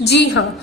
जी हाँ,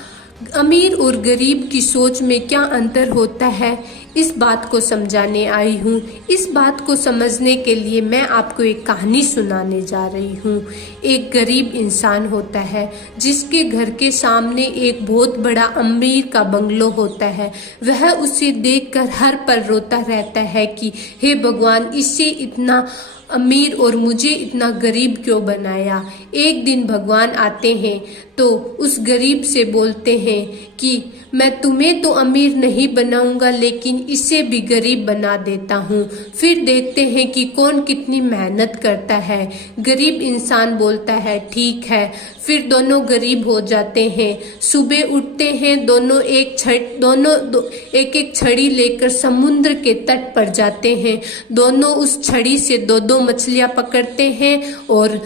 अमीर और गरीब की सोच में क्या अंतर होता है, इस बात को समझाने आई हूँ। इस बात को समझने के लिए मैं आपको एक कहानी सुनाने जा रही हूँ। एक गरीब इंसान होता है जिसके घर के सामने एक बहुत बड़ा अमीर का बंगलो होता है। वह उसे देखकर हर पल रोता रहता है कि हे भगवान, इससे इतना अमीर और मुझे इतना गरीब क्यों बनाया। एक दिन भगवान आते हैं तो उस गरीब से बोलते हैं कि मैं तुम्हें तो अमीर नहीं बनाऊंगा, लेकिन इसे भी गरीब बना देता हूँ। फिर देखते हैं कि कौन कितनी मेहनत करता है। गरीब इंसान बोलता है ठीक है। फिर दोनों गरीब हो जाते हैं। सुबह उठते हैं, दोनों एक एक छड़ी लेकर समुद्र के तट पर जाते हैं। दोनों उस छड़ी से दो दो मछलियां पकड़ते हैं और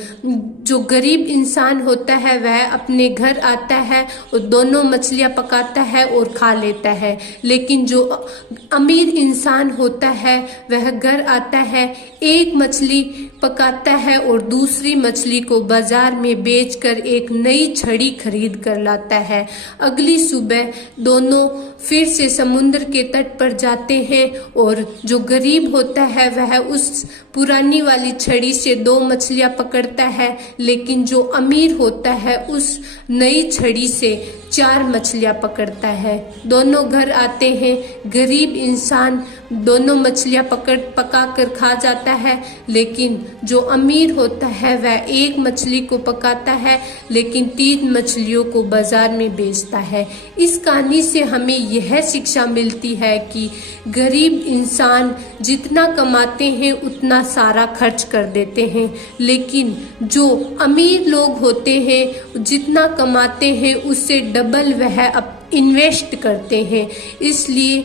जो गरीब इंसान होता है वह अपने घर आता है और दोनों मछलियां पकाता है और खा लेता है। लेकिन जो अमीर इंसान होता है वह घर आता है, एक मछली पकाता है और दूसरी मछली को बाजार में बेचकर एक नई छड़ी खरीद कर लाता है। अगली सुबह दोनों फिर से समुद्र के तट पर जाते हैं और जो गरीब होता है वह उस पुरानी वाली छड़ी से दो मछलियां पकड़ता है, लेकिन जो अमीर होता है उस नई छड़ी से 4 मछलियां पकड़ता है। दोनों घर आते हैं। गरीब इंसान दोनों मछलियां पका कर खा जाता है, लेकिन जो अमीर होता है वह एक मछली को पकाता है लेकिन 3 मछलियों को बाजार में बेचता है। इस कहानी से हमें यह शिक्षा मिलती है कि गरीब इंसान जितना कमाते हैं उतना सारा खर्च कर देते हैं, लेकिन जो अमीर लोग होते हैं जितना कमाते हैं उससे डबल वह इन्वेस्ट करते हैं। इसलिए